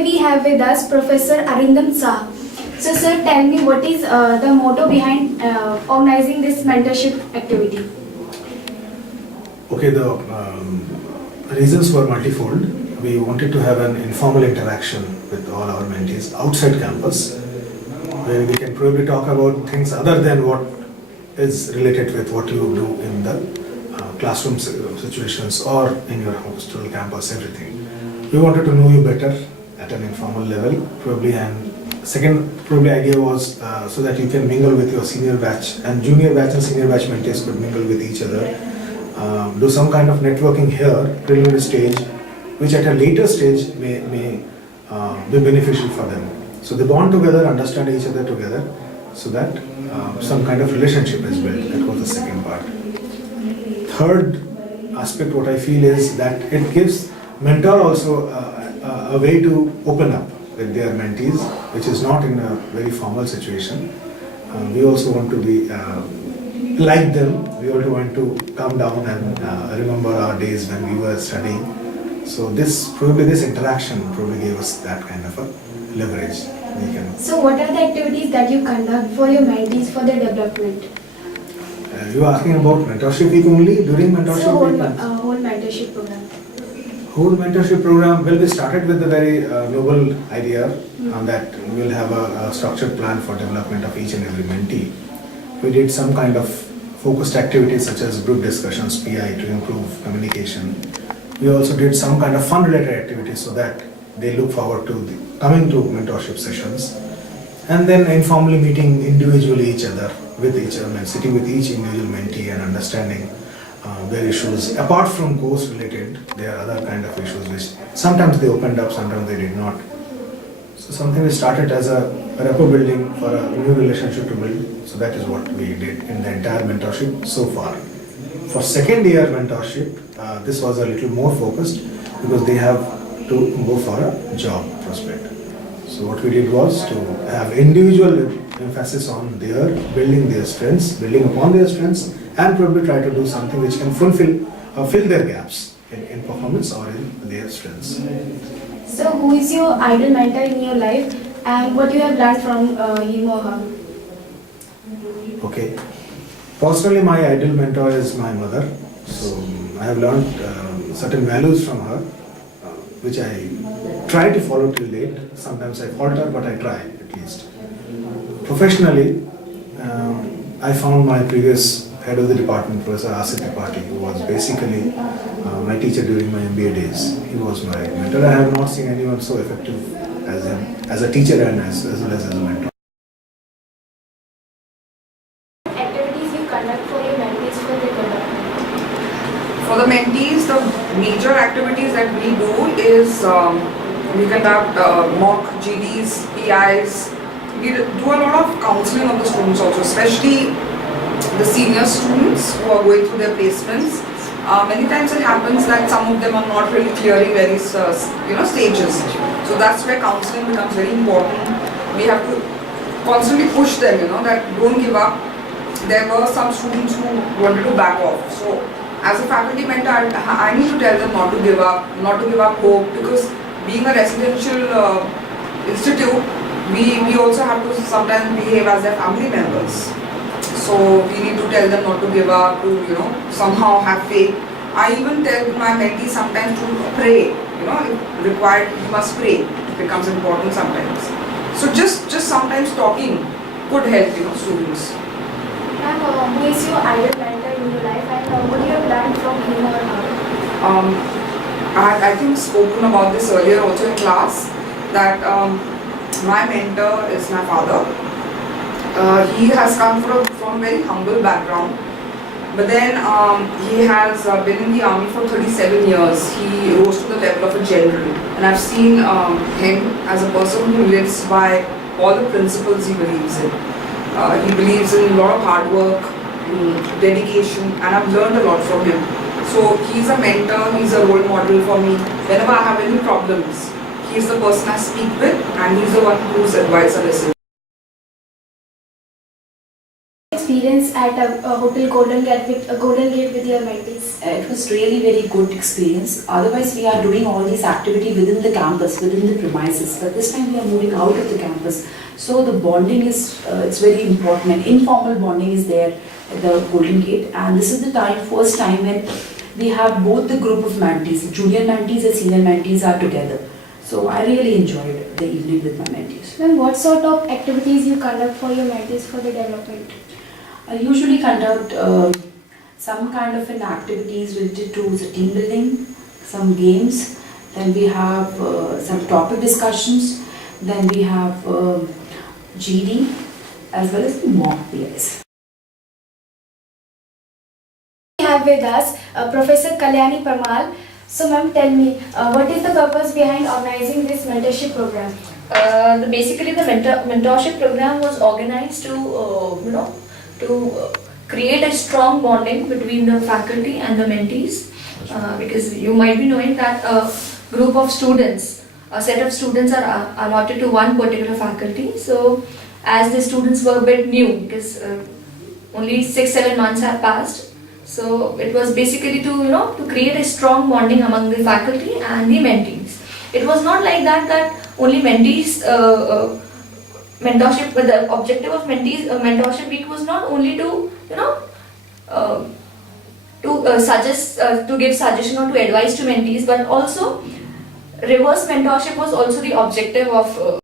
We have with us Professor Arindam Shah. So, sir, tell me what is the motto behind organizing this mentorship activity? Okay, the reasons were multifold. We wanted to have an informal interaction with all our mentees outside campus, where we can probably talk about things other than what is related with what you do in the classroom situations or in your hostel campus, everything. We wanted to know you better at an informal level, probably, and second probably idea was so that you can mingle with your senior batch, and junior batch and senior batch mentees could mingle with each other, do some kind of networking here, preliminary stage, which at a later stage may be beneficial for them. So they bond together, understand each other together, so that some kind of relationship is built. That was the second part. Third aspect, what I feel is that it gives mentor also a way to open up with their mentees, which is not in a very formal situation. We also want to be like them. We also want to come down and remember our days when we were studying. So this interaction probably gave us that kind of a leverage. So what are the activities that you conduct for your mentees for their development? You are asking about mentorship week only? During mentorship week? Whole mentorship program. Whole mentorship program, well, we started with a very noble idea that we will have a structured plan for development of each and every mentee. We did some kind of focused activities such as group discussions, PI, to improve communication. We also did some kind of fun-related activities so that they look forward to coming to mentorship sessions, and then informally meeting individually each other with each other and sitting with each individual mentee and understanding their issues. Apart from course related, there are other kind of issues which sometimes they opened up, sometimes they did not. So something we started as a rapport building for a new relationship to build. So that is what we did in the entire mentorship so far. For second year mentorship, this was a little more focused because they have to go for a job prospect. So what we did was to have individual emphasis on their building their strengths, building upon their strengths, and probably try to do something which can fill their gaps in performance or in their strengths. So who is your idol mentor in your life and what you have learned from him or her? Okay. Personally, my ideal mentor is my mother. So I have learned certain values from her, which I try to follow till date. Sometimes I falter, but I try at least. Professionally, I found my previous head of the department, Professor Asit Tripathi, who was basically my teacher during my MBA days. He was my mentor. I have not seen anyone so effective as him, as a teacher and as well as a mentor. Activities you conduct for your mentees for their development? For the mentees, the major activities that we do is we conduct mock GDs, PIs. We do a lot of counseling of the students also, especially the senior students who are going through their placements. Many times it happens that some of them are not really clearing various stages. So that's where counseling becomes very important. We have to constantly push them, that don't give up. There were some students who wanted to back off. So as a faculty mentor, I need to tell them not to give up, hope, because being a residential institute, we also have to sometimes behave as their family members. So we need to tell them not to give up, to somehow have faith. I even tell my mentees sometimes to pray. If required, you must pray. It becomes important sometimes. So just sometimes talking could help students. And who is your idol mentor in your life and what you have learned from him or her? I think spoken about this earlier also in class, that my mentor is my father. He has come from a very humble background, but then he has been in the army for 37 years. He rose to the level of a general, and I've seen him as a person who lives by all the principles he believes in. He believes in a lot of hard work, dedication, and I've learned a lot from him. So he's a mentor, he's a role model for me. Whenever I have any problems, he's the person I speak with, and he's the one whose advice I listen. Experience at a hotel Golden Gate with your mentees? It was really very good experience. Otherwise, we are doing all this activity within the campus, within the premises. But this time we are moving out of the campus. So the bonding is, it's very important, and informal bonding is there at the Golden Gate. And this is the first time when we have both the group of mentees, junior mentees and senior mentees are together. So I really enjoyed the evening with my mentees. Ma'am, what sort of activities you conduct for your mentees for the development? I usually conduct some kind of an activities related to the team building, some games, then we have some topic discussions, then we have GD as well as mock PIs. We have with us Professor Kalyani Parmal. So ma'am, tell me, what is the purpose behind organizing this mentorship program? Basically, the mentorship program was organized to create a strong bonding between the faculty and the mentees, because you might be knowing that a group of students, a set of students are allotted to one particular faculty. So as the students were a bit new, because only 6-7 months have passed, so it was basically to create a strong bonding among the faculty and the mentees. It was not like that only mentees mentorship, but the objective of mentorship week was not only to suggest, to give suggestion or to advise to mentees, but also reverse mentorship was also the objective of